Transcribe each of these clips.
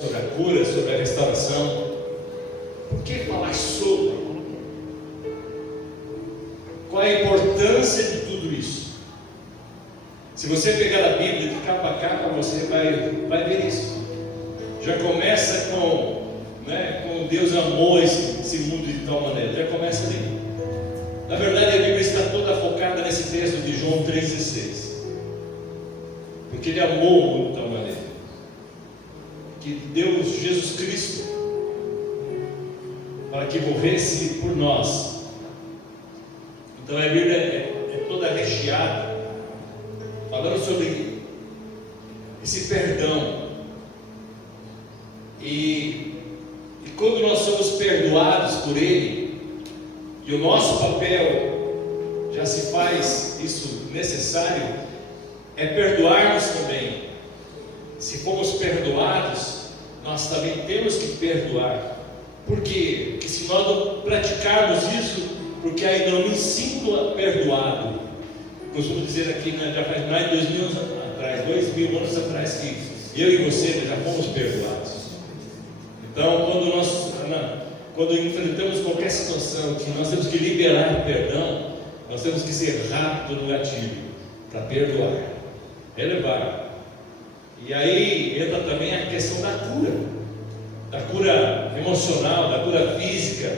sobre a cura, sobre a restauração. Por que falar sobre? Qual é a importância de tudo isso? Se você pegar a Bíblia de capa a capa, você vai ver isso. Já começa com Deus amou esse mundo de tal maneira. Já começa ali. Na verdade, a Bíblia está toda focada nesse texto de João 3,16. Porque Ele amou o mundo de tal maneira que Deus, Jesus Cristo, para que morresse por nós. Então a Bíblia é toda recheada, falando sobre esse perdão. E quando nós somos perdoados por Ele, e o nosso papel já se faz isso necessário, é perdoarmos também. Se fomos perdoados, nós também temos que perdoar. Por quê? Porque se nós não praticarmos isso, porque ainda não me sinto perdoado. Costumo dizer aqui, já faz mais de 2000 anos atrás, 2000 anos atrás, que eu e você já fomos perdoados. Então, quando enfrentamos qualquer situação que nós temos que liberar perdão, nós temos que ser rápido no gatilho para perdoar, relevar. E aí entra também a questão da cura emocional, da cura física.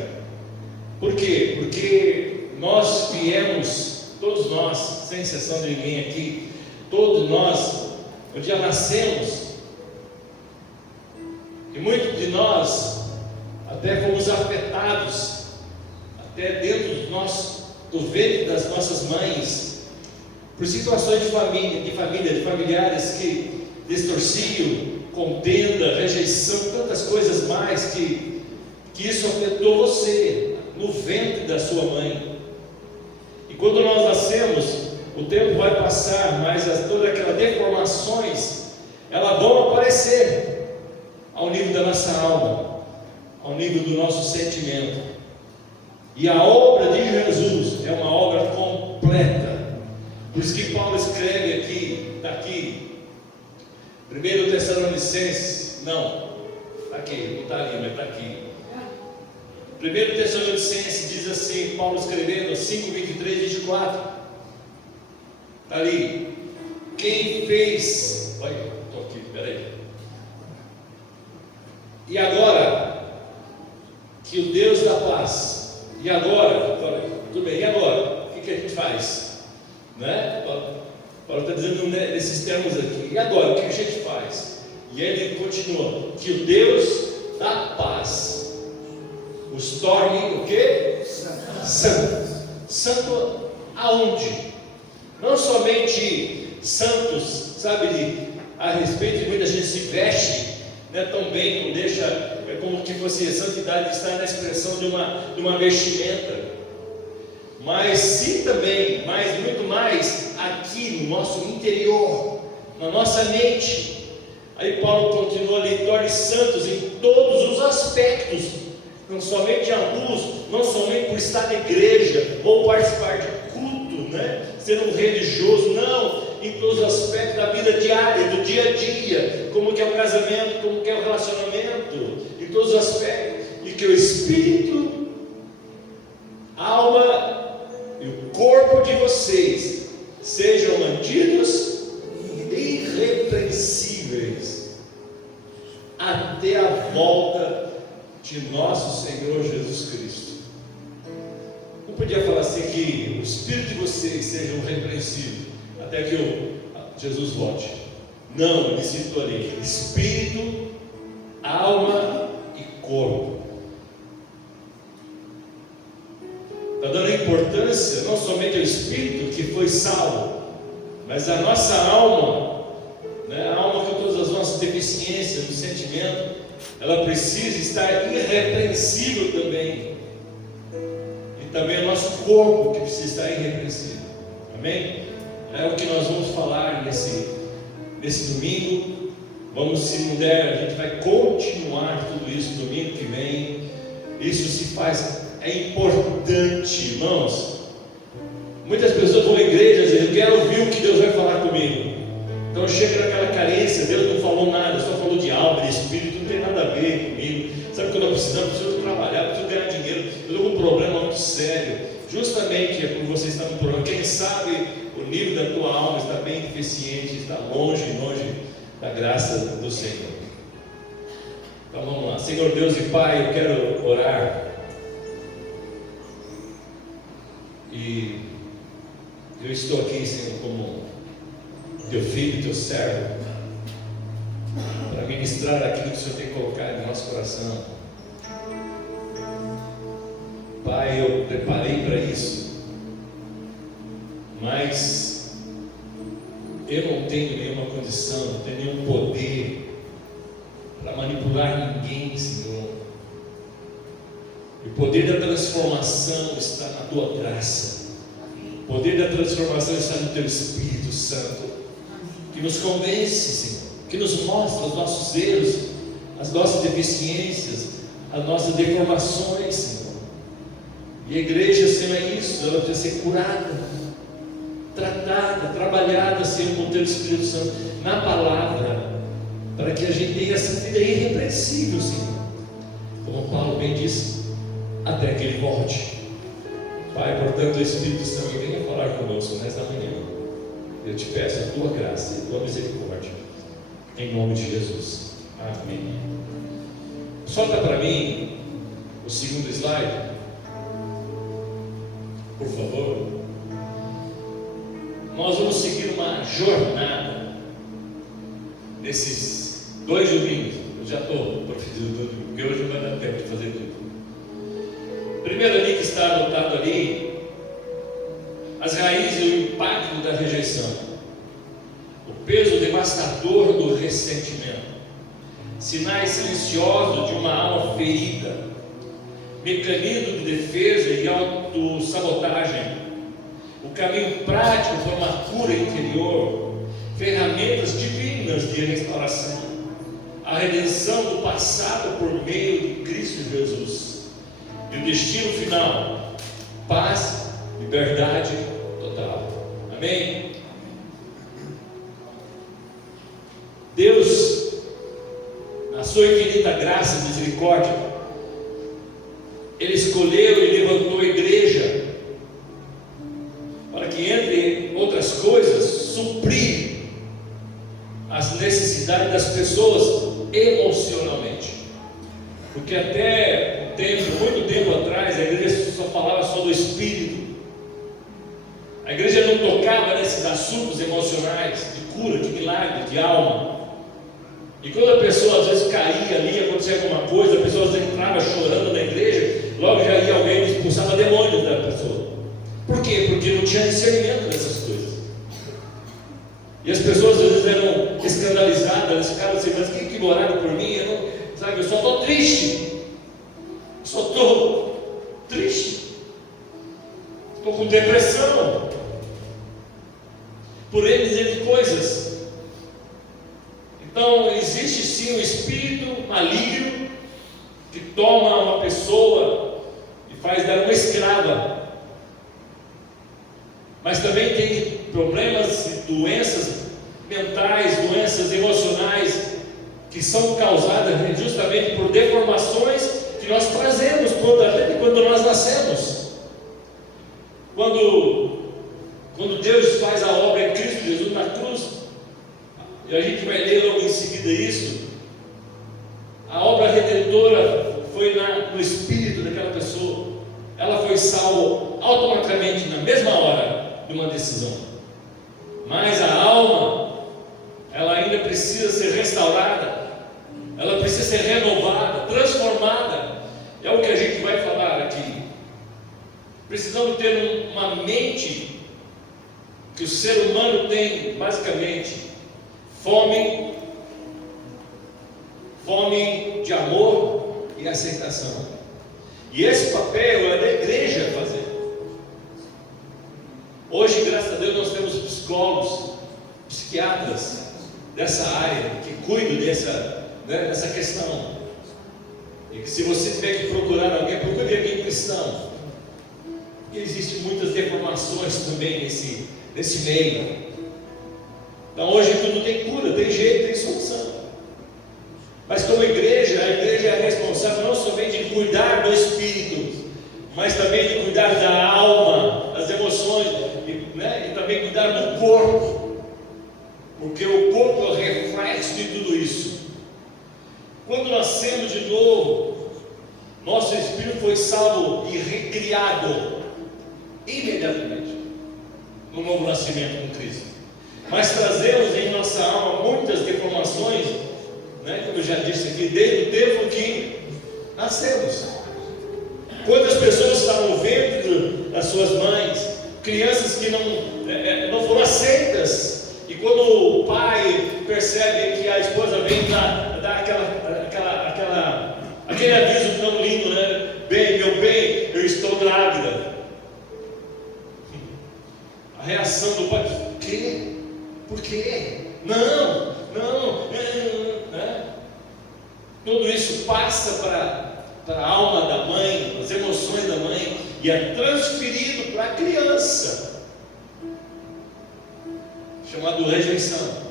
Por quê? Porque nós viemos, todos nós, sem exceção de ninguém aqui, todos nós, um dia nascemos, e muitos de nós até fomos afetados, até dentro do ventre das nossas mães, por situações de família, de familiares que distorciam, contenda, rejeição, tantas coisas mais que isso afetou você no ventre da sua mãe. E quando nós nascemos, o tempo vai passar, mas todas aquelas deformações, elas vão aparecer ao nível da nossa alma, ao nível do nosso sentimento. E a obra de Jesus é uma obra completa. Por isso que Paulo escreve aqui, está aqui, 1 Tessalonicenses, não está ali, mas está aqui. 1 Tessalonicenses diz assim, Paulo escrevendo, 5, 23, 24, está ali. Quem fez, olha, estou aqui, peraí. E agora, que o Deus da paz, e agora, tudo bem, e agora? O que a gente faz? Né? Paulo está dizendo nesses termos aqui, e agora, o que a gente faz? E ele continua, que o Deus da paz os torne o quê? Santos. Santo aonde? Não somente santos, sabe, a respeito de muita gente se veste, tão bem, não deixa, é como que fosse a santidade estar na expressão de uma vestimenta, mas sim também, mas muito mais aqui no nosso interior, na nossa mente. Aí Paulo continua ali, torne santos em todos os aspectos, não somente a luz, não somente por estar na igreja ou participar de culto, ser um religioso, não, em todos os aspectos da vida diária, do dia a dia, como que é o casamento, como que é o relacionamento, em todos os aspectos, e que o espírito, a alma e o corpo de vocês sejam mantidos irrepreensíveis até a volta de nosso Senhor Jesus Cristo. Não podia falar assim que o espírito de vocês sejam irrepreensíveis até que Jesus volte. Não, ele citou ali: espírito, alma e corpo. Está dando importância não somente ao espírito que foi salvo, mas a nossa alma, a alma com todas as nossas deficiências no sentimento, ela precisa estar irrepreensível também. E também o nosso corpo que precisa estar irrepreensível. Amém? É o que nós vamos falar nesse domingo. Vamos, se não der, a gente vai continuar tudo isso domingo que vem. Isso se faz, é importante, irmãos. Muitas pessoas vão à igreja e dizem: eu quero ouvir o que Deus vai falar comigo. Então chega naquela carência, Deus não falou nada, só falou de alma, de espírito, não tem precisando, preciso trabalhar, preciso ganhar dinheiro, eu estou com um problema muito sério. Justamente é por você estar com um problema. Quem sabe o nível da tua alma está bem deficiente, está longe da graça do Senhor. Então vamos lá. Senhor Deus e Pai, eu quero orar. E eu estou aqui, Senhor, como teu filho, teu servo, para ministrar aquilo que o Senhor tem colocado no nosso coração. Pai, eu preparei para isso, mas eu não tenho nenhuma condição, não tenho nenhum poder para manipular ninguém, Senhor. E o poder da transformação está na tua graça. O poder da transformação está no teu Espírito Santo, que nos convence, Senhor, que nos mostra os nossos erros, as nossas deficiências, as nossas deformações, Senhor. E a igreja, Senhor, é isso, ela precisa ser curada, tratada, trabalhada, Senhor, com o teu Espírito Santo, na palavra, para que a gente tenha essa vida irrepreensível, Senhor. Como Paulo bem disse, até que Ele volte. Pai, portanto, o Espírito Santo venha falar conosco nesta manhã. Eu te peço a tua graça e a tua misericórdia, em nome de Jesus. Amém. Solta para mim o segundo slide, por favor. Nós vamos seguir uma jornada nesses 2 domingos. Eu já estou profetizando tudo, porque hoje não vai dar tempo de fazer tudo. Primeiro ali que está anotado ali, as raízes e o impacto da rejeição, o peso devastador do ressentimento, sinais silenciosos de uma alma ferida, mecanismo de defesa e autossabotagem, o caminho prático para uma cura interior, ferramentas divinas de restauração, a redenção do passado por meio de Cristo Jesus, e o destino final, paz, liberdade total. Amém? Deus, na sua infinita graça e misericórdia, Ele escolheu e levantou a igreja para que, entre outras coisas, suprir as necessidades das pessoas emocionalmente. Porque até muito tempo atrás, a igreja só falava só do Espírito. A igreja não tocava nesses assuntos emocionais, de cura, de milagre, de alma. E quando a pessoa às vezes caía ali, acontecia alguma coisa, a pessoa às vezes entrava chorando na igreja, logo já ia alguém e expulsava demônios da pessoa. Por quê? Porque não tinha discernimento dessas coisas. E as pessoas às vezes eram escandalizadas, elas ficavam assim, mas quem que orava por mim? Eu só estou triste. Só estou triste. Estou com depressão. Por N coisas. Então, existe sim um espírito maligno que toma uma pessoa e faz dela uma escrava. Mas também tem problemas e doenças mentais, doenças emocionais que são causadas justamente por deformações que nós trazemos quando nós nascemos. Quando Deus faz a obra em Cristo Jesus na cruz, e a gente vai ler logo em seguida isso, a obra redentora foi no espírito daquela pessoa. Ela foi salva automaticamente na mesma hora de uma decisão. Mas a alma, ela ainda precisa ser restaurada, ela precisa ser renovada, transformada. É o que a gente vai falar aqui. Precisamos ter uma mente que o ser humano tem, basicamente, fome de amor e aceitação. E esse papel é da igreja fazer. Hoje, graças a Deus, nós temos psicólogos, psiquiatras dessa área que cuidam dessa questão. E que se você tiver que procurar alguém, procure alguém cristão. E existem muitas deformações também nesse meio. Então hoje tudo tem cura, tem jeito, tem solução. Mas como igreja, a igreja é responsável não somente cuidar do espírito, mas também de cuidar da alma, das emoções, né? E também cuidar do corpo, porque o corpo é o reflexo de tudo isso. Quando nascemos de novo, nosso espírito foi salvo e recriado imediatamente no novo nascimento com Cristo. Mas trazemos em nossa alma muitas deformações, né, como eu já disse aqui, desde o tempo que nascemos. Quantas pessoas estavam no ventre das suas mães, crianças que não foram aceitas, e quando o pai percebe que a esposa vem dar aquele aviso tão lindo, né? Bem, meu bem, eu estou grávida. A reação do pai: o quê? Por quê? Não, né? Tudo isso passa para a alma da mãe, as emoções da mãe, e é transferido para a criança, chamado rejeição.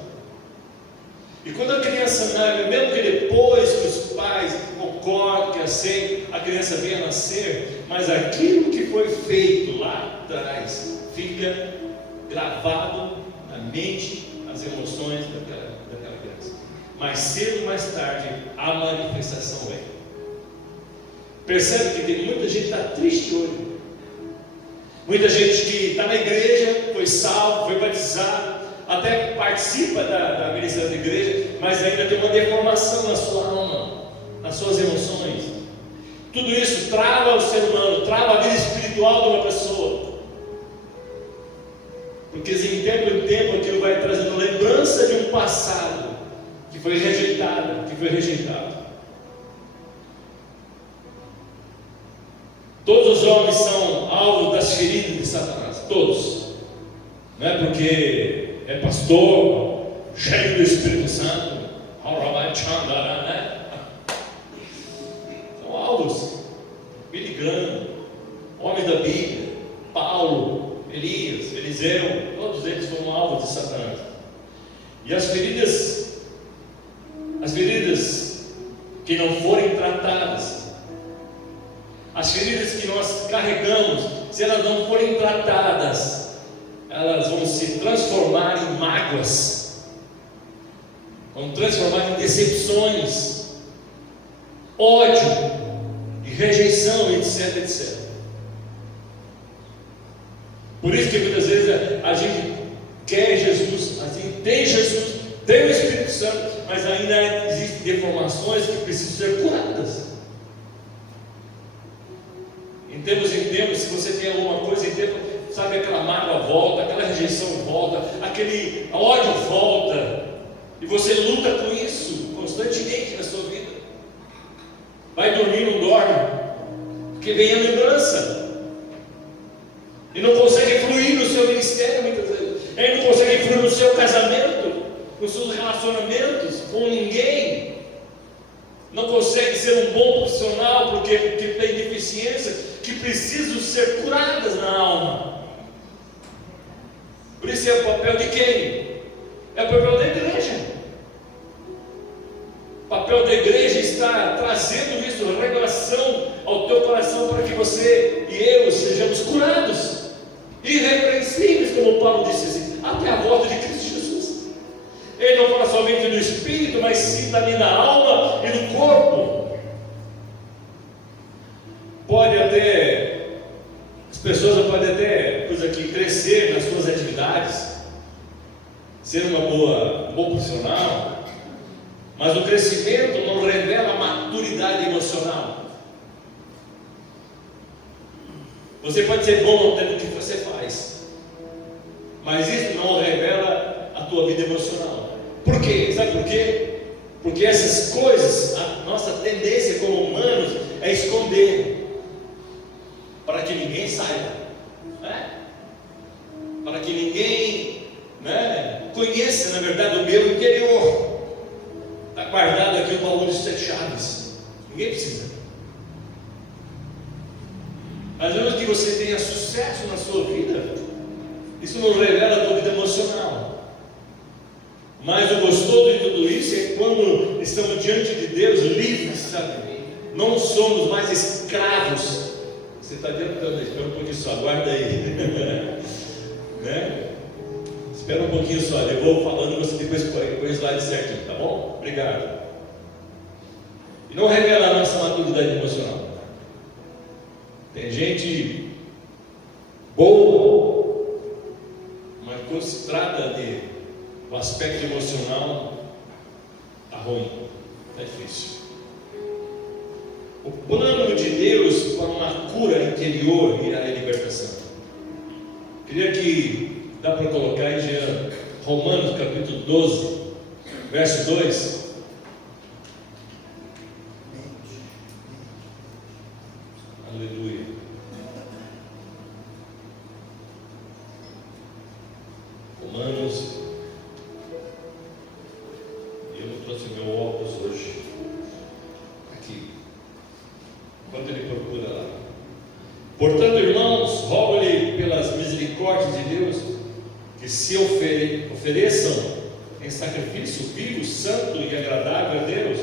E quando a criança nasce, mesmo que depois que os pais concordam, que aceitam, a criança venha a nascer, mas aquilo que foi feito lá atrás fica gravado na mente, nas emoções daquela criança. Mais cedo ou mais tarde, a manifestação vem. Percebe que tem muita gente que está triste hoje. Muita gente que está na igreja, foi salvo, foi batizado, até participa da ministração da igreja, mas ainda tem uma deformação na sua alma, nas suas emoções. Tudo isso trava o ser humano, trava a vida espiritual de uma pessoa. Porque de tempo em tempo aquilo vai trazendo lembrança de um passado que foi rejeitado, Todos os homens são alvo das feridas de Satanás, todos. Não é porque é pastor, cheio do Espírito Santo, né? São alvos. Billy Graham, homens da Bíblia, Paulo, Elias, Eliseu, todos eles foram alvos de Satanás. E as feridas que não forem tratadas, as feridas que nós carregamos, se elas não forem tratadas, elas vão se transformar em mágoas, vão transformar em decepções, ódio e rejeição, etc. Por isso que muitas vezes a gente quer Jesus, a gente tem Jesus, tem o Espírito Santo, mas ainda existem deformações que precisam ser curadas. Em tempos, se você tem alguma coisa, sabe, aquela mágoa volta, aquela rejeição volta, aquele ódio volta, e você luta com isso constantemente na sua vida. Vai dormir, não dorme, porque vem a lembrança, e não consegue fluir no seu ministério muitas vezes, ele não consegue fluir no seu casamento, nos seus relacionamentos com ninguém, não consegue ser um bom profissional porque tem deficiência que precisam ser curadas na alma. Por isso é o papel de quem? É o papel da igreja. O papel da igreja está trazendo isso, revelação ao teu coração, para que você e eu sejamos curados, irrepreensíveis, como Paulo disse assim, até a volta de Cristo Jesus. Ele não fala somente do espírito, mas sim também da alma e do corpo. As pessoas podem até crescer nas suas atividades, ser um bom profissional, mas o crescimento não revela a maturidade emocional. Você pode ser bom no que você faz, mas isso não revela a tua vida emocional. Por quê? Sabe por quê? Porque essas coisas, a nossa tendência como humanos é esconder, para que ninguém saiba, né? Para que ninguém, né, conheça, na verdade, o meu interior. Está guardado aqui o baú de 7 chaves, ninguém precisa. Mas mesmo que você tenha sucesso na sua vida, isso não revela a tua vida emocional. Mas o gostoso de tudo isso é quando estamos diante de Deus livres, sabe? não somos mais escravos. Você está adiantando, espera um pouquinho só, aguarda aí. Né? Espera um pouquinho só, eu vou falando, você depois põe o slide certinho, tá bom? Obrigado. E não revela a nossa maturidade emocional. Tem gente boa, mas quando se trata de o aspecto emocional, está ruim, está difícil. O plano de Deus para uma cura interior e a libertação. Queria que dá para colocar aí, Jean, Romanos capítulo 12, verso 2. Aleluia. Romanos. Eu não trouxe meu óculos hoje. Aqui. Enquanto ele procura lá. Portanto, irmãos, rogo-lhe pelas misericórdias de Deus que se ofereçam em sacrifício vivo, santo e agradável a Deus.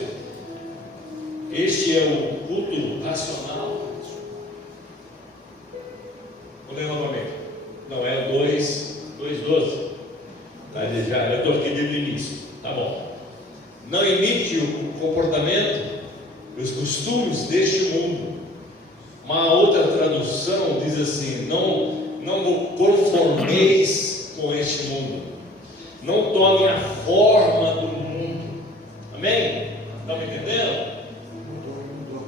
Este é o culto racional. Vou ler novamente. Não, é 2:12. Tá, eu estou aqui desde o início. Tá bom. Não imite o comportamento e os costumes deste mundo. Uma outra tradução diz assim: não conformeis com este mundo. Não tome a forma do mundo. Amém? Estão me entendendo?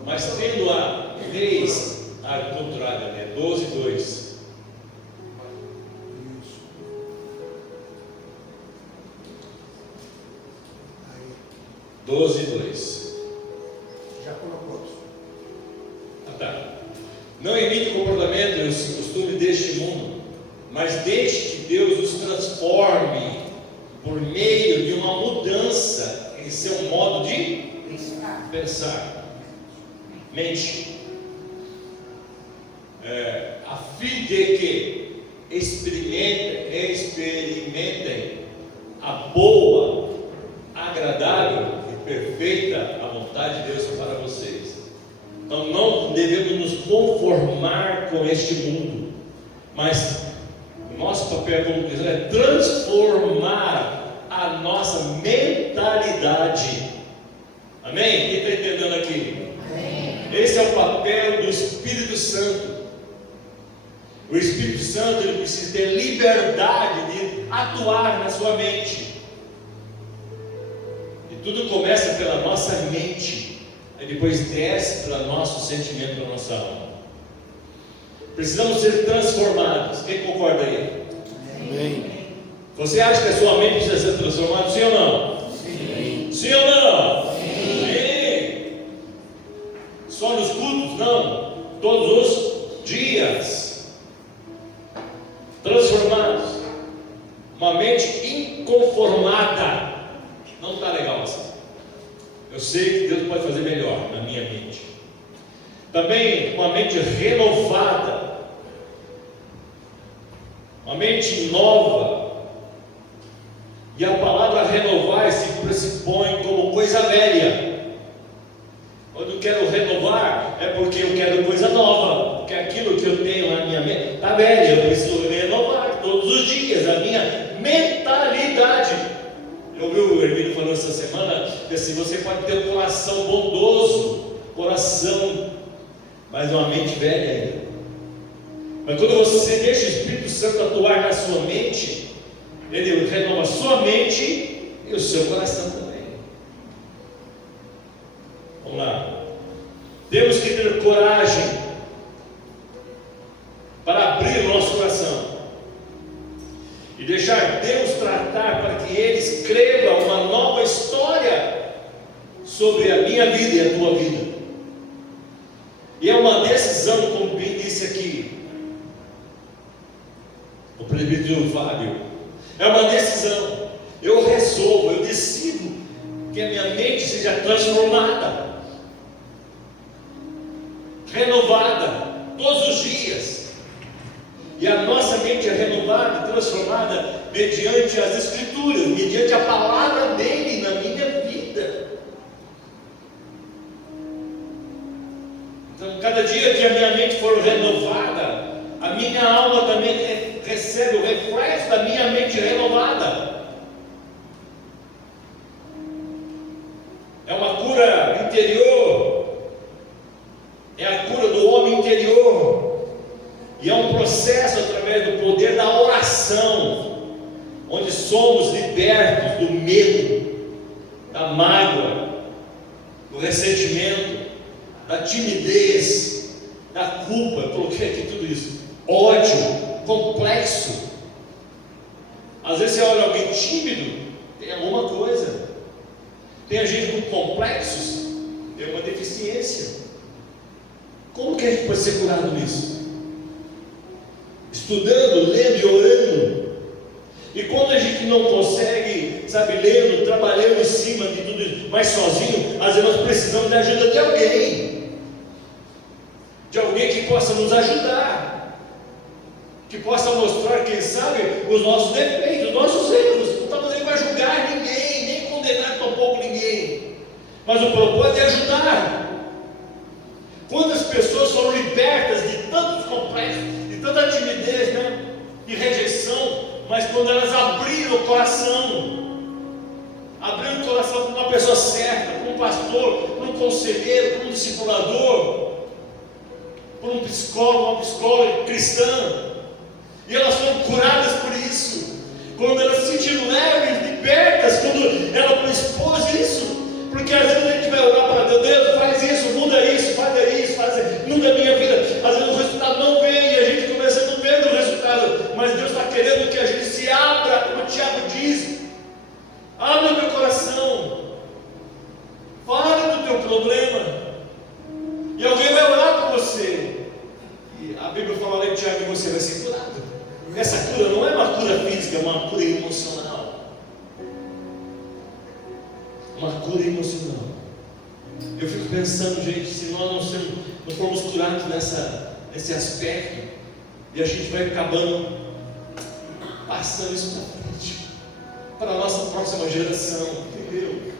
Mas tendo a leis ao contrário, né? 12:2. 12:2. Já colocou. Tá. Não imite o comportamento e os costumes deste mundo, mas deixe que Deus os transforme por meio de uma mudança em seu modo de pensar. Mente. A fim de que experimentem a boa, agradável e perfeita a vontade de Deus para vocês. Então não devemos nos conformar com este mundo, mas o nosso papel como cristão é transformar a nossa mentalidade. Amém? Quem está entendendo aqui? Amém. Esse é o papel do Espírito Santo. O Espírito Santo ele precisa ter liberdade de atuar na sua mente. E tudo começa pela nossa mente. Aí depois desce para nosso sentimento, para nossa alma. Precisamos ser transformados. Quem concorda aí? Amém. Você acha que a sua mente precisa ser transformada? Sim ou não? Sim. Sim ou não? Sim. Sim. Só nos cultos? Não. Todos os dias. Transformados. Uma mente inconformada. Não está legal assim. Eu sei que Deus pode fazer melhor na minha mente. Também uma mente renovada, uma mente nova. E a palavra renovar se pressupõe como coisa velha. Quando eu quero renovar, é porque eu quero coisa nova, porque aquilo que eu tenho na minha mente está velho. Eu preciso renovar todos os dias a minha mentalidade. Eu ouvi o Hermínio falando essa semana que assim, você pode ter um coração bondoso, coração, mas uma mente velha ainda. Mas quando você deixa o Espírito Santo atuar na sua mente, ele renova a sua mente e o seu coração também. Vamos lá. Temos que ter coragem para abrir o nosso coração e deixar Deus tratar para que Ele escreva uma nova história sobre a minha vida e a tua vida. E é uma decisão, como bem disse aqui o presbítero Fábio, é uma decisão. Eu resolvo, eu decido que a minha mente seja transformada, renovada todos os dias. E a nossa mente é renovada, transformada mediante as Escrituras, mediante a palavra dele na minha vida. Então, cada dia que a minha mente for renovada, a minha alma também recebe o reflexo da minha mente renovada. É uma cura interior, é a cura do homem interior, e é um processo através do poder da oração, onde somos libertos do medo, da mágoa, do ressentimento, da timidez, da culpa. Eu coloquei aqui tudo isso, ódio, complexo. Às vezes você olha alguém tímido, tem alguma coisa. Tem a gente com complexos, tem uma deficiência. Como que a gente pode ser curado nisso? Estudando, lendo e orando. E quando a gente não consegue, lendo, trabalhando em cima de tudo isso, mas sozinho, às vezes nós precisamos da ajuda de alguém. De alguém que possa nos ajudar, que possa mostrar, quem sabe, os nossos defeitos, os nossos erros. Não estamos nem para julgar ninguém, nem condenar tampouco ninguém, mas o propósito é ajudar. Quantas pessoas foram libertas de tantos complexos, de tanta timidez, de rejeição, mas quando elas abriram o coração para uma pessoa certa, para um pastor, para um conselheiro, para um discipulador, por um psicólogo, uma psicóloga cristã, e elas foram curadas por isso. Quando elas se sentiram leves, libertas, quando ela expôs isso, porque às vezes a gente vai orar para Deus, Deus faz isso, muda isso, muda a minha vida. Às vezes o resultado não vem e a gente começa a não ver o resultado, mas Deus está querendo que a gente se abra, como o Tiago diz, abre o teu coração, fale do teu problema, e alguém vai orar por você. E a Bíblia fala lá em Tiago que você vai ser curado. Essa cura não é uma cura física, é uma cura emocional. Uma cura emocional. Eu fico pensando, gente, se nós não formos curados nesse aspecto, e a gente vai acabando passando isso para frente, para a nossa próxima geração, entendeu?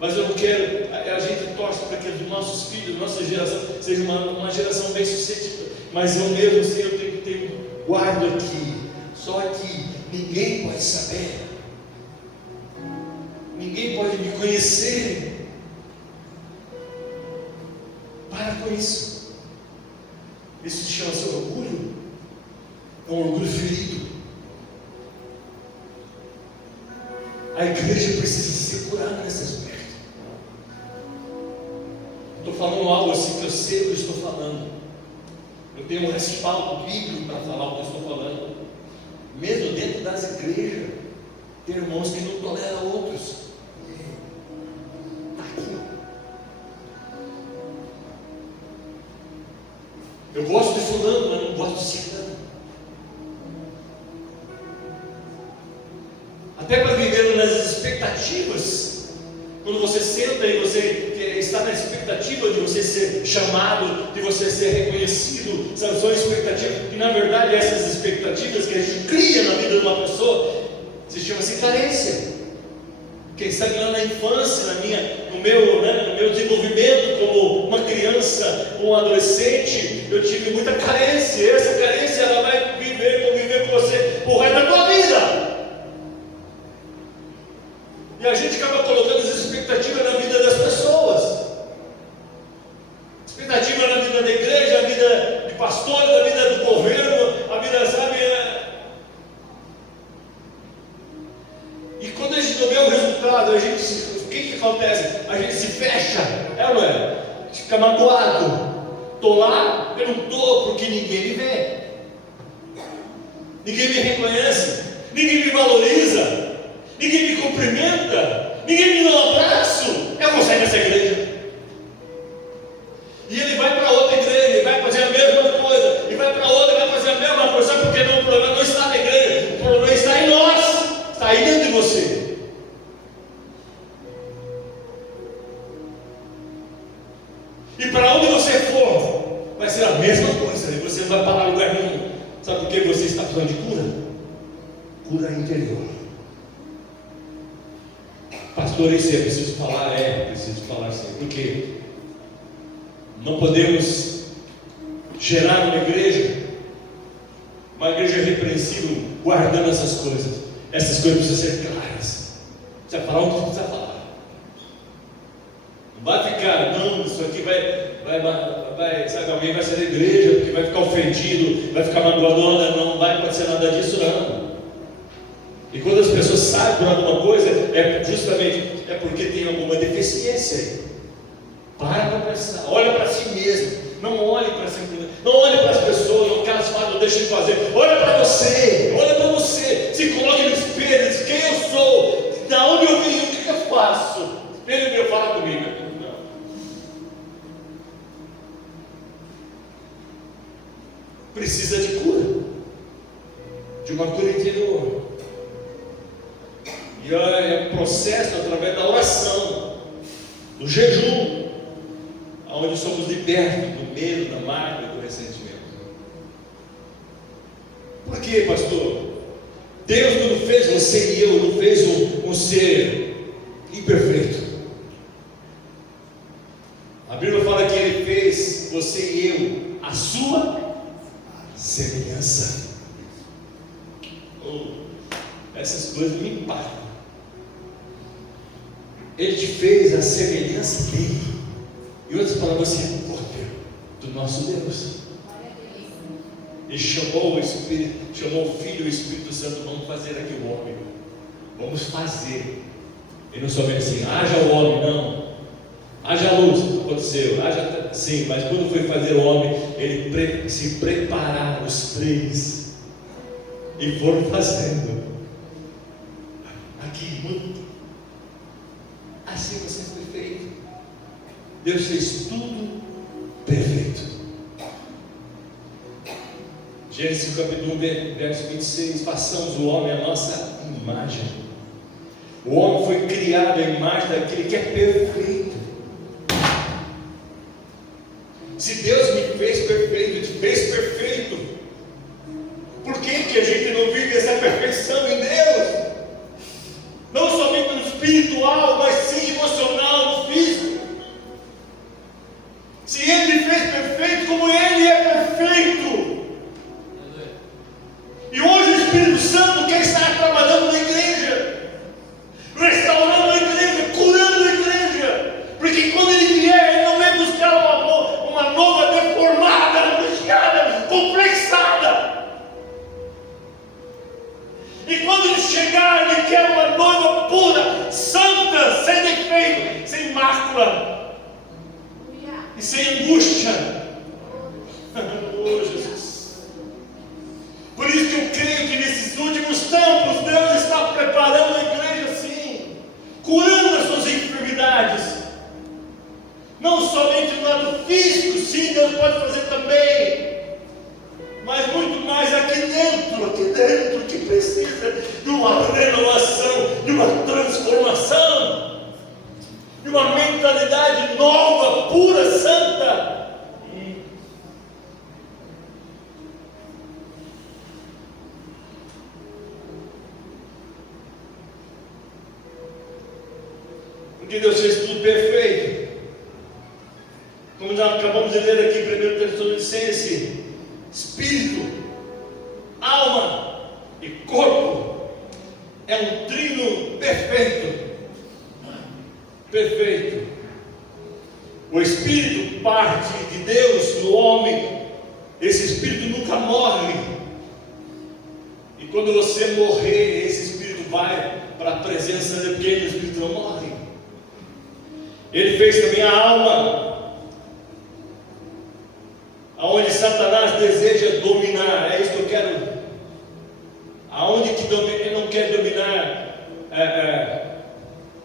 Mas eu não quero, a gente torce para que os nossos filhos, nossa geração, seja uma geração bem sucedida, mas eu mesmo sei, eu tenho que ter guardo aqui, só aqui, ninguém pode saber, ninguém pode me conhecer. Para com isso. Isso se chama seu orgulho, é um orgulho ferido. A igreja precisa ser curada nesse aspecto. Estou falando algo assim que eu sei o que eu estou falando. Eu tenho um respaldo bíblico para falar o que eu estou falando. Mesmo dentro das igrejas, tem irmãos que não toleram outros. Está aqui. Eu gosto de fulano, mas não gosto de ciclano. Até para viver nas expectativas. Quando você senta e você está na expectativa de você ser chamado, de você ser reconhecido, são expectativas, e na verdade essas expectativas que a gente cria na vida de uma pessoa, se chama-se carência. Quem sabe lá na infância, no meu desenvolvimento como uma criança, um adolescente, eu tive muita carência, e essa carência ela vai conviver com você o resto da tua vida. E a gente acaba colocando as expectativas na vida das pessoas, expectativa na vida da igreja, a vida de pastor, a vida do governo, a vida, e quando a gente não vê o resultado, o que acontece? A gente se fecha, é ou não é? A gente fica magoado. Estou lá, eu não estou porque ninguém me vê, ninguém me reconhece, ninguém me valoriza, ninguém me cumprimenta, ninguém me dá um abraço. Eu vou sair dessa igreja. E ele vai para outra igreja, ele vai fazer a mesma coisa, e vai para outra, vai fazer a mesma coisa. Sabe por quê? O problema não está na igreja, o problema está em nós, está aí dentro de você. E para onde você for, vai ser a mesma coisa, e você não vai parar em lugar nenhum. Sabe por que você está precisando de cura? Cura interior. Pastor, isso é preciso falar? É, preciso falar sim. Por quê? Não podemos gerar uma igreja repreensível, guardando essas coisas. Essas coisas precisam ser claras. Precisa falar o que precisa falar. Não vai ficar, não, isso aqui sabe, alguém vai sair da igreja porque vai ficar ofendido, vai ficar magoado. Não vai acontecer nada disso, não. E quando as pessoas sabem por alguma coisa, é justamente porque tem alguma deficiência aí. Para pensar, olha para si mesmo, não olhe para si, não olhe para as pessoas, o que elas falam, deixa de fazer, olha para você, se coloque no espelho, diz quem eu sou, de onde eu vim, o que eu faço, espelho meu, fala comigo. Não. Precisa de cura, de uma cura interior, e é um processo através da oração, do jejum, onde somos libertos do medo, da mágoa e do ressentimento. Por quê, pastor? Deus não fez você e eu, não fez um ser imperfeito. A Bíblia fala que Ele fez você e eu a sua semelhança. Essas coisas me impactam. Ele te fez a semelhança dele. Em outras palavras, você é cópia do nosso Deus. Ele chamou o Espírito, chamou o Filho e o Espírito Santo. Vamos fazer aqui o homem. Vamos fazer. E não somente assim, haja o homem, não. Haja luz, aconteceu. Haja, sim, mas quando foi fazer o homem, ele se prepararam os três e foram fazendo. Aqui, muito. Assim você foi feito. Deus fez tudo perfeito. Gênesis capítulo 1, verso 26. Façamos o homem a nossa imagem. O homem foi criado à imagem daquele que é perfeito. Se Deus me fez perfeito, te fez perfeito, por que a gente não vive essa perfeição em Deus? Não somente no espiritual, mas sim emocional, no físico. Se Ele me fez perfeito, como Ele é perfeito. E hoje o Espírito Santo quer estar trabalhando na igreja, restaurando a igreja, curando a igreja. Porque quando Ele vier, Ele não vem buscar uma nova deformada, angustiada, complexada. E quando Ele chegar, Ele quer uma noiva pura, santa, sem defeito, sem mácula e sem angústia. Oh, Jesus. Por isso que eu creio que nesses últimos tempos Deus está preparando a igreja assim, curando as suas enfermidades, não somente no lado físico, sim, Deus pode fazer também, mas muito mais aqui dentro que precisa de uma renovação, de uma transformação, de uma mentalidade nova, pura, santa. Porque Deus fez tudo perfeito. Como nós acabamos de ler aqui em 1 Tessalonicenses, espírito, alma e corpo é um trino perfeito. Perfeito. O espírito parte de Deus no homem. Esse espírito nunca morre. E quando você morrer, esse espírito vai para a presença dele, porque o espírito não morre. Ele fez também a alma, aonde Satanás deseja dominar. É isso que eu quero. Aonde que ele não quer dominar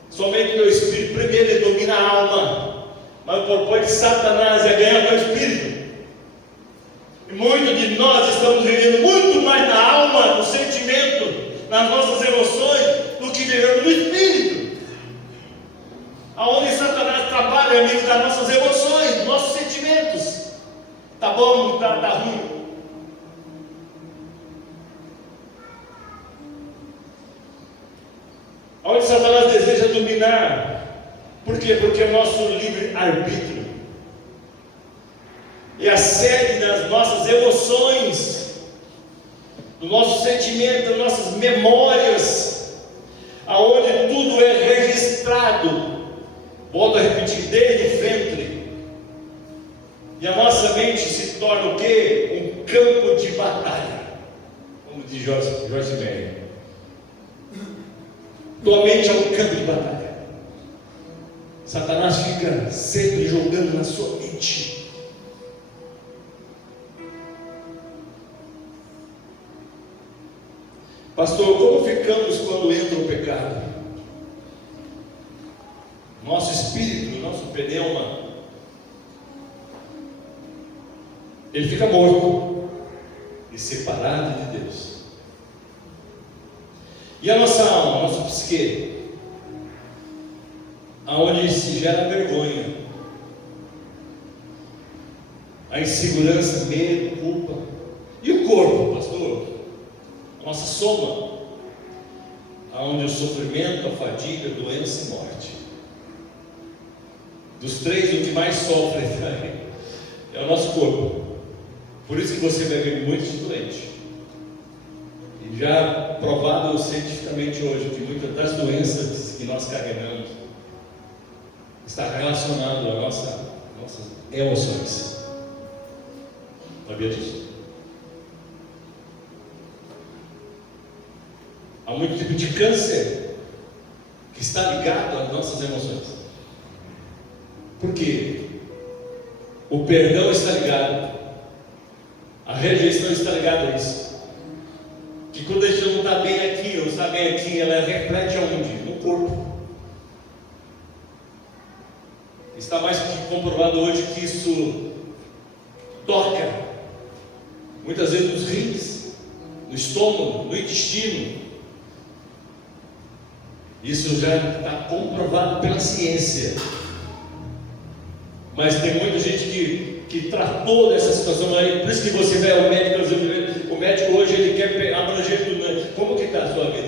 somente o espírito. Primeiro ele domina a alma, mas o propósito de Satanás é ganhar o espírito. E muitos de nós estamos vivendo muito mais na alma, no sentimento, nas nossas emoções, do que vivendo no espírito. Aonde Satanás trabalha, amigo, das nossas emoções, dos nossos sentimentos. Tá bom, tá ruim. Aonde Satanás deseja dominar. Por quê? Porque é nosso livre-arbítrio. é a sede das nossas emoções, do nosso sentimento, das nossas memórias, aonde tudo é registrado. Volto a repetir, desde o ventre. E a nossa mente se torna o quê? Um campo de batalha, como diz Joyce Meyer. Tua mente é um campo de batalha. Satanás fica sempre jogando na sua mente. Pastor, como ficamos quando entra o pecado? Nosso espírito, nosso pneuma, ele fica morto e separado de Deus. E a nossa alma, a nossa psique, aonde se gera vergonha, a insegurança, medo, culpa. E o corpo, pastor? A nossa soma, aonde o sofrimento, a fadiga, a doença e morte. Dos três, o que mais sofre é o nosso corpo. Por isso que você vai ver muitos doentes. E já provado cientificamente hoje que muitas das doenças que nós carregamos está relacionado às nossas emoções. Sabia disso? Há muito tipo de câncer que está ligado às nossas emoções. Por quê? O perdão está ligado, a rejeição está ligada a isso. Que quando a gente não está bem aqui, não está bem aqui, ela reflete aonde? No corpo. Está mais que comprovado hoje que isso toca, muitas vezes nos rins, no estômago, no intestino. Isso já está comprovado pela ciência. Mas tem muita gente que tratou dessa situação aí. Por isso que você vai ao médico, o médico hoje ele quer abranger tudo, né? Como que está a sua vida?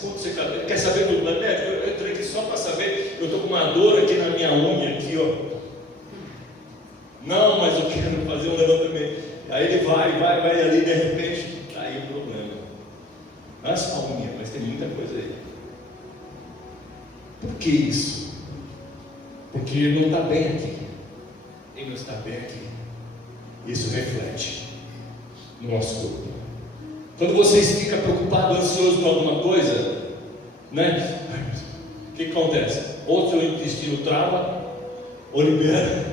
Como você quer saber tudo, né? Médico, eu entrei aqui só para saber, eu estou com uma dor aqui na minha unha, aqui, ó. Não, mas eu quero fazer um levantamento. Aí ele vai ali, de repente, está aí o problema. Não é só a unha, mas tem muita coisa aí. Por que isso? Porque ele não está bem aqui. Ele não está bem aqui. Isso reflete no nosso corpo. Quando vocês ficam preocupados, ansiosos com alguma coisa, né? O que acontece? Ou seu intestino trava, ou libera.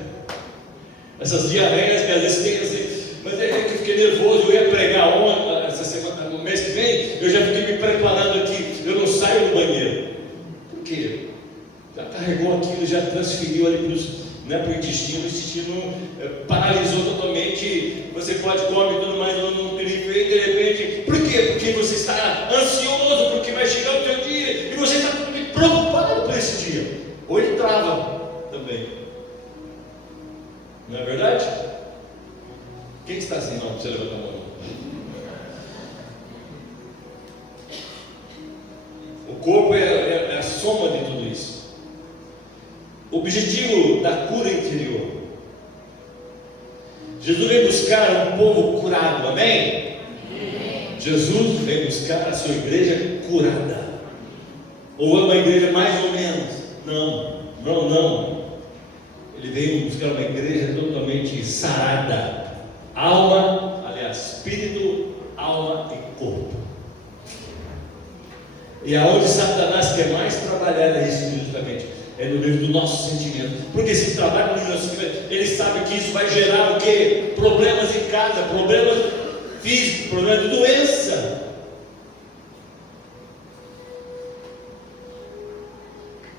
Essas diarreias que às vezes tem assim, mas é que eu fiquei nervoso, eu ia pregar ontem, essa semana, no mês que vem, eu já fiquei me preparando aqui, eu não saio do banheiro. Por quê? Já carregou aquilo, já transferiu ali para o intestino, o intestino paralisou totalmente. Você pode comer tudo mais, não tem efeito, de repente. Por quê? Porque você está ansioso, porque vai chegar o teu dia e você está preocupado por esse dia. Ou ele trava também. Não é verdade? Quem está assim? Não, você levanta a mão. O corpo é a soma de tudo isso. O objetivo da cura interior. Jesus veio buscar um povo curado, amém? Jesus veio buscar a sua igreja curada. Ou é uma igreja mais ou menos? Não. Ele veio buscar uma igreja totalmente sarada. Espírito, alma e corpo. E aonde Satanás quer mais trabalhar é isso justamente. É no nível do nosso sentimento. Porque se trabalha no nível do sentimento, ele sabe que isso vai gerar o quê? Problemas em casa, problemas físicos, problemas de doença.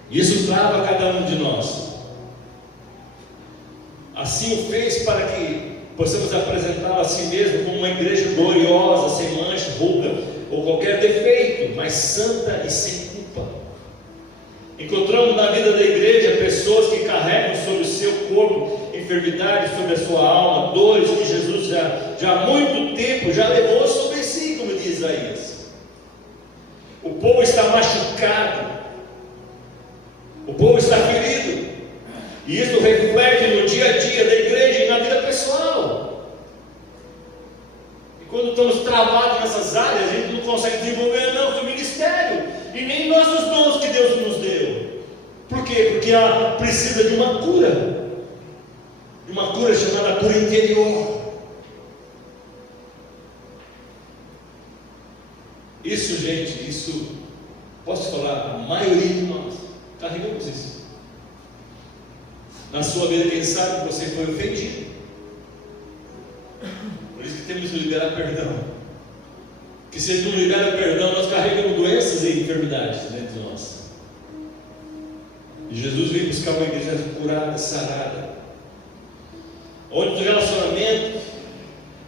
Isso trava cada um de nós. Assim o fez para que possamos apresentá-lo a si mesmo como uma igreja gloriosa, sem mancha, ruga ou qualquer defeito, mas santa e sem culpa. Encontramos na vida da igreja pessoas que carregam sobre o seu corpo enfermidades, sobre a sua alma, dores que Jesus já há muito tempo já levou sobre si, como diz Isaías. O povo está machucado, o povo está ferido, e isso reflete no dia a dia da igreja e na vida pessoal. estamos travados nessas áreas, a gente não consegue desenvolver nosso ministério e nem nossos dons que Deus nos deu. Por quê? Porque ela precisa de uma cura chamada cura interior. Isso, gente, posso falar, a maioria de nós carregamos isso. Na sua vida, quem sabe você foi ofendido. Por isso que temos que liberar perdão. Porque se não libera perdão, nós carregamos doenças e enfermidades dentro de nós. E Jesus veio buscar uma igreja curada, sarada, onde os relacionamentos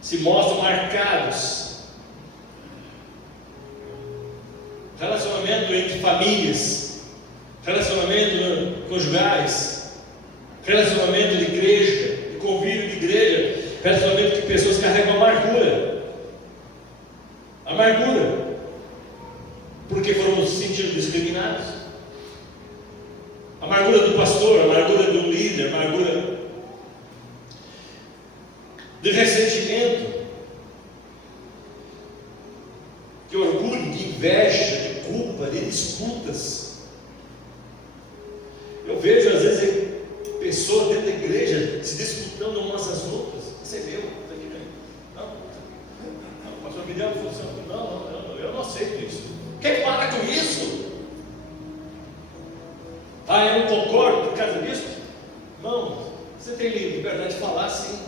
se mostram marcados. Relacionamento entre famílias, relacionamento conjugais, relacionamento de igreja, de convívio de igreja, relacionamento que pessoas carregam amargura. Porque foram se sentindo discriminados. Amargura do pastor, amargura do líder, amargura de ressentimento, de orgulho, de inveja, de culpa, de disputas. Eu vejo às vezes pessoas dentro da igreja se disputando umas às outras. Você viu? Não, pastor Miguel falou assim, não, eu não aceito isso. Quem para com isso? Eu não concordo por causa disso. Não, você tem liberdade de falar sim.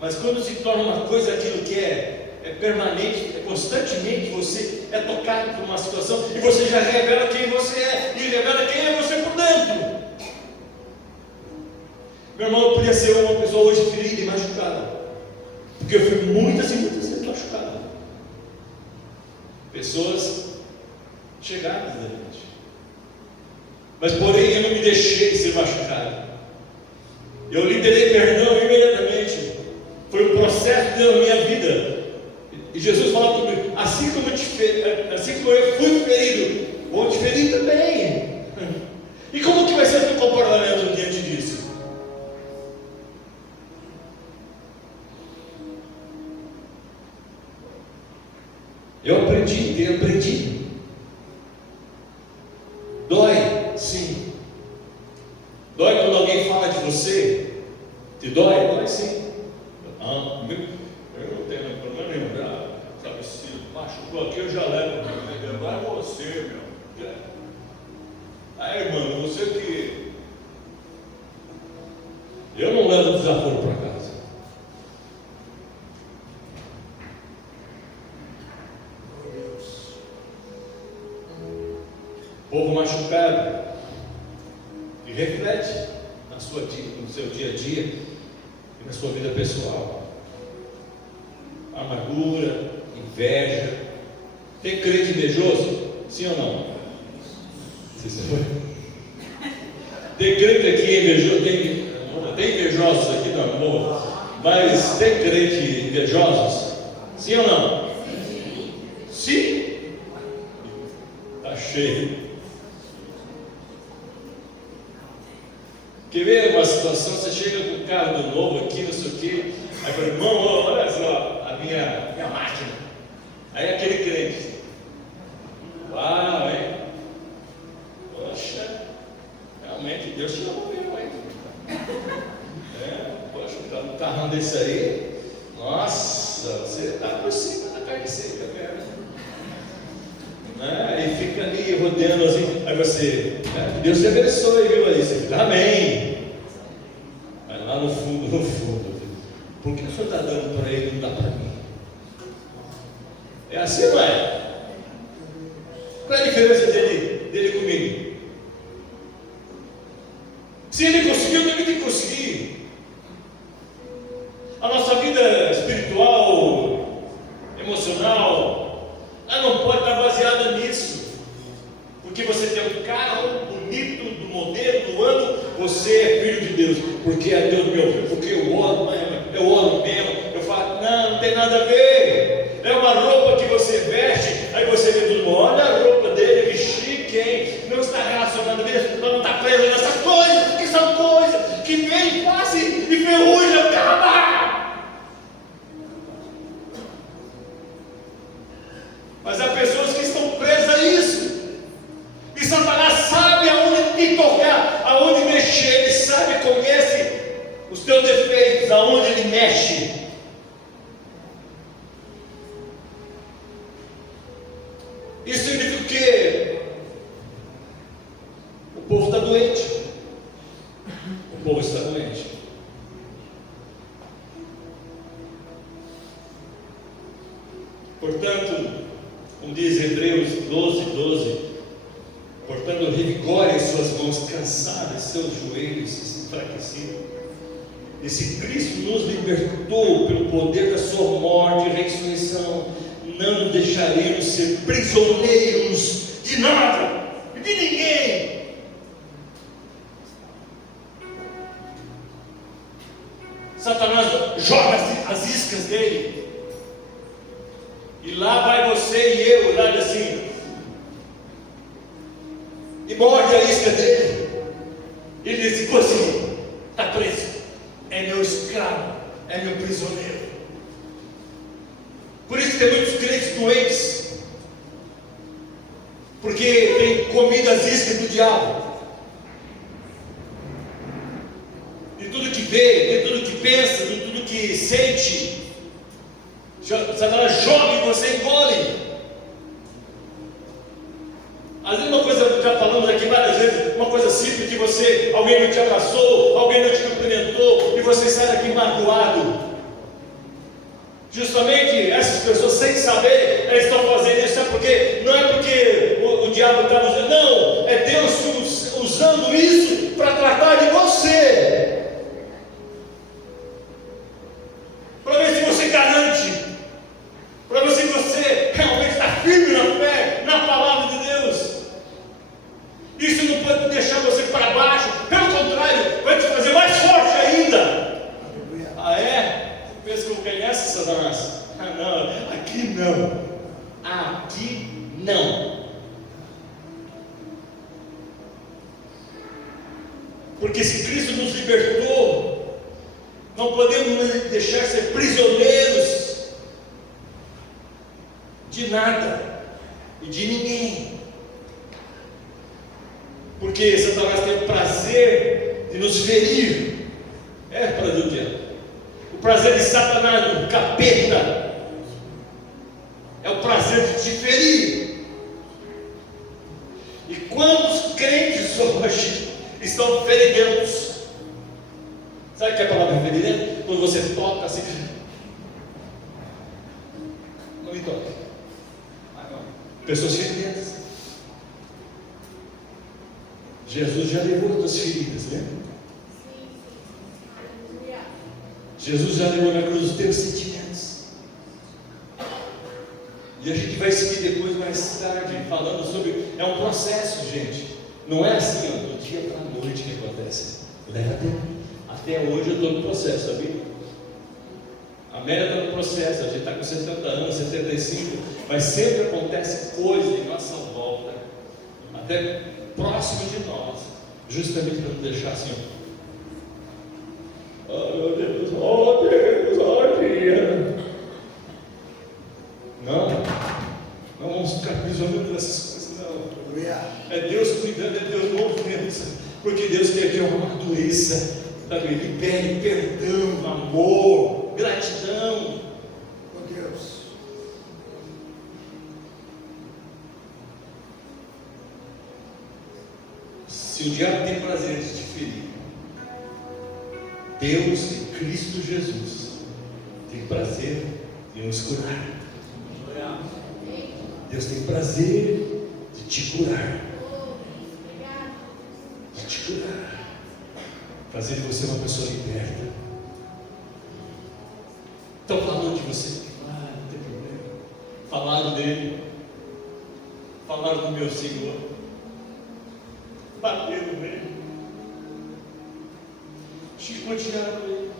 Mas quando se torna uma coisa aquilo que é permanente, constantemente você é tocado por uma situação e você já revela quem você é e revela quem é você por dentro. Meu irmão, eu podia ser uma pessoa hoje ferida e machucada, porque eu fui muitas e muitas vezes machucado. Pessoas chegaram da gente, mas porém eu não me deixei ser machucado. Eu liberei perdão imediatamente. Foi um processo da minha vida. E Jesus falou comigo: assim como eu fui ferido, vou te ferir também. E como que vai ser o teu comportamento diante disso? Eu aprendi. Dói, sim. Dói quando alguém fala de você. Te dói? Dói sim. Eu não tenho problema nenhum. Sabe, se machucou aqui, eu já levo. Agora é você, meu. Irmão, você que. Eu não levo desaforo para casa. Povo machucado, e reflete no seu dia a dia e na sua vida pessoal. Amargura, inveja. Tem crente invejoso? Sim ou não? Não sei se foi. Tem crente aqui invejoso? Tem invejosos aqui no amor? Mas tem crente invejosos? Sim ou não? Sim? Está cheio. Quer ver uma situação? Você chega com um carro do novo aqui, não sei o quê. Aí fala: irmão, olha só a minha máquina. Aí aquele crente: uau, hein? Poxa, realmente Deus te amou mesmo, hein? Poxa, um carrão desse aí. Nossa, você está por cima da carne seca mesmo. E fica ali rodeando assim. Aí você: Deus te abençoe, viu? Aí você fica: amém. Mas lá no fundo, por que o senhor está dando para ele e não dá para mim? É assim, não é? Qual é a diferença dele comigo? Se ele conseguiu, eu também tenho que conseguir. A nossa vida espiritual, emocional, ela não pode estar baseada nisso. Porque você tem um carro bonito, do modelo, do ano, você é filho de Deus. Porque é Deus meu filho, porque eu oro mesmo. Eu falo: não tem nada a ver. É uma roupa que você veste, aí você vê tudo: olha a roupa dele, que chique, hein? Não está relacionado a isso, não está preso nessas coisas, porque são coisas que vem, passe e ferrugem, acaba. os teus defeitos, aonde ele mexe. Isso significa o quê? O povo está doente. O povo está doente. Portanto, como diz Hebreus 12:12, portanto, revigorem suas mãos cansadas, seus joelhos enfraquecidos. E se Cristo nos libertou pelo poder da sua morte e ressurreição, não nos deixaremos ser prisioneiros de nada, de ninguém. Satanás joga as iscas dele, e lá vai você e eu, olhando assim, e morde a isca dele. Ele diz assim: está preso, é meu escravo, é meu prisioneiro. Por isso que tem muitos crentes doentes, porque tem comido as iscas do diabo. De tudo que vê, de tudo que pensa, de tudo que sente, Satanás joga e você engole. Às vezes uma coisa, já falamos aqui várias vezes, uma coisa simples que alguém não te abraçou, alguém não te cumprimentou, e você sai daqui magoado. Justamente essas pessoas, sem saber, elas estão fazendo isso, não é porque o diabo está usando, não, é Deus usando isso para tratar de você, para ver se você garante, para ver se você realmente está firme na fé, na palavra de Deus. Isso não pode deixar você para baixo, pelo contrário, vai te fazer mais forte ainda. Ah, é? Pensa que eu conheço, Satanás? Ah, não, aqui não. Aqui não. Porque se Cristo nos libertou, não podemos deixar ser prisioneiros de nada e de ninguém. Porque Satanás tem prazer de nos ferir. É para o diabo. O prazer de Satanás, do capeta, é o prazer de te ferir. E quantos crentes hoje estão ferimentos? Sabe o que é a palavra ferimento? Quando você toca assim, não me toque. Pessoas ferimentas. Jesus já levou as tuas feridas, né? Jesus já levou na cruz os teus sentimentos. E a gente vai seguir depois, mais tarde, falando sobre. É um processo, gente. Não é assim, ó, do dia para a noite que acontece. Leva tempo. Até hoje eu estou no processo, sabia? A Amélia está no processo. A gente está com 70 anos, 75. Mas sempre acontece coisa em nossa volta, até próximo de nós, justamente para nos deixar assim, ó. Oh meu Deus, oh Deus, oh dia. Não vamos ficar prisioneiros dessas coisas, não. É Deus cuidando, é Deus movendo, porque Deus quer que eu amadureça, sabe? Libere perdão, amor, gratidão. Oh Deus. Se o diabo tem prazer de te ferir, Deus em Cristo Jesus tem prazer em nos curar. Deus tem prazer de te curar, de te curar, fazer de você uma pessoa liberta. Estão falando de você? Não tem problema. Falaram dele, falaram do meu Senhor, bateram nele, chicotearam ele,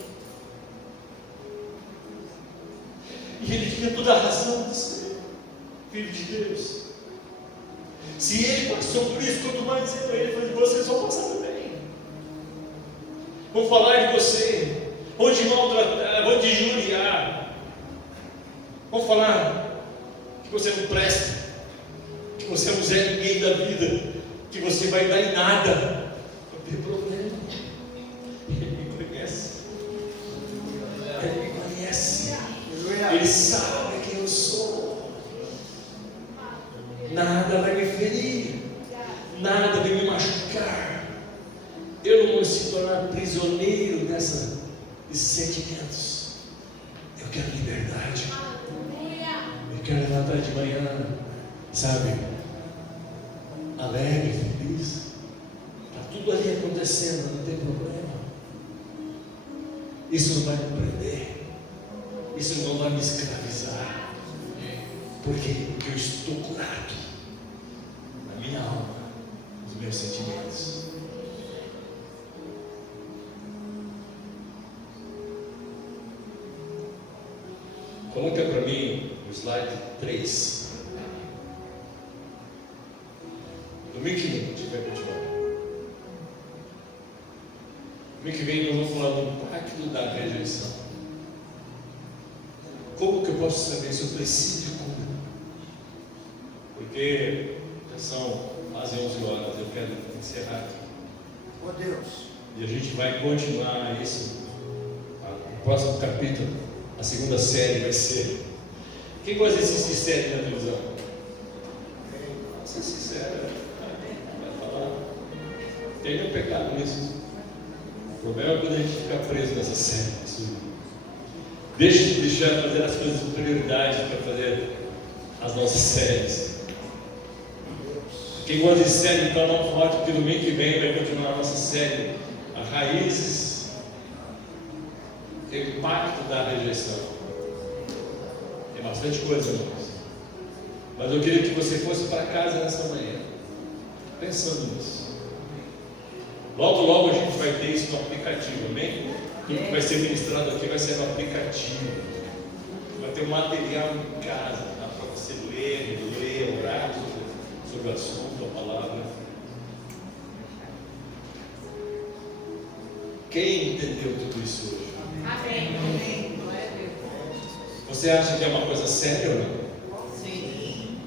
e ele tinha toda a razão de ser filho de Deus. Se ele passou por isso, quanto mais dizer para ele, vocês vão passar também. Vão falar de você, vão te maltratar, vão te injuriar, vão falar que você não presta, que você não é ninguém da vida, que você vai dar em nada. Não tem problema, ele me conhece. eu não vou se tornar prisioneiro desses sentimentos. Eu quero liberdade. Eu quero levantar de manhã, sabe, alegre, feliz. Está tudo ali acontecendo, não tem problema. Isso não vai me prender. Isso não vai me escravizar. Porque eu estou curado na minha alma, nos meus sentimentos. Coloca para mim o slide 3. Domingo que vem, a gente vai continuar. Domingo que vem nós vamos falar do impacto da rejeição. Como que eu posso saber se eu preciso de cura? Porque já são quase 11 horas, eu quero encerrar aqui. Oh Deus. E a gente vai continuar isso. O próximo capítulo, a segunda série vai ser. Quem gosta de assistir série na televisão? Vamos ser sincero. Vai falar. Tem nenhum pecado nisso. O problema é quando a gente fica preso nessa série. Deixa de deixar fazer as coisas com prioridade para fazer as nossas séries. Quem gosta de série, então não forte, porque domingo que vem vai continuar a nossa série, as raízes, o impacto da rejeição. Tem bastante coisa, irmãos. Mas eu queria que você fosse para casa nessa manhã, pensando nisso. Logo, logo a gente vai ter isso no aplicativo, amém? Tudo que vai ser ministrado aqui vai ser no aplicativo. Vai ter um material em casa, tá? Para você ler, orar sobre o assunto, a palavra. Quem entendeu tudo isso hoje? Amém. Você acha que é uma coisa séria ou não? Sim.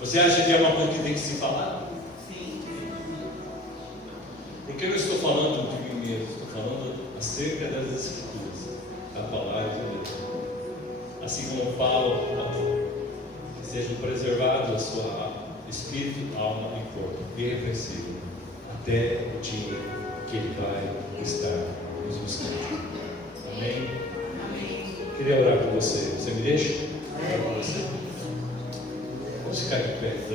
Você acha que é uma coisa que tem que se falar? Sim. Porque eu não estou falando de mim mesmo, estou falando acerca das Escrituras, da palavra de Deus. Assim como Paulo, que sejam preservados a sua espírito, alma e corpo, irrepreensível, até o dia que Ele vai estar nos buscando. Amém? Amém. Queria orar por você. Você me deixa? Orar por você. Vamos ficar de pé.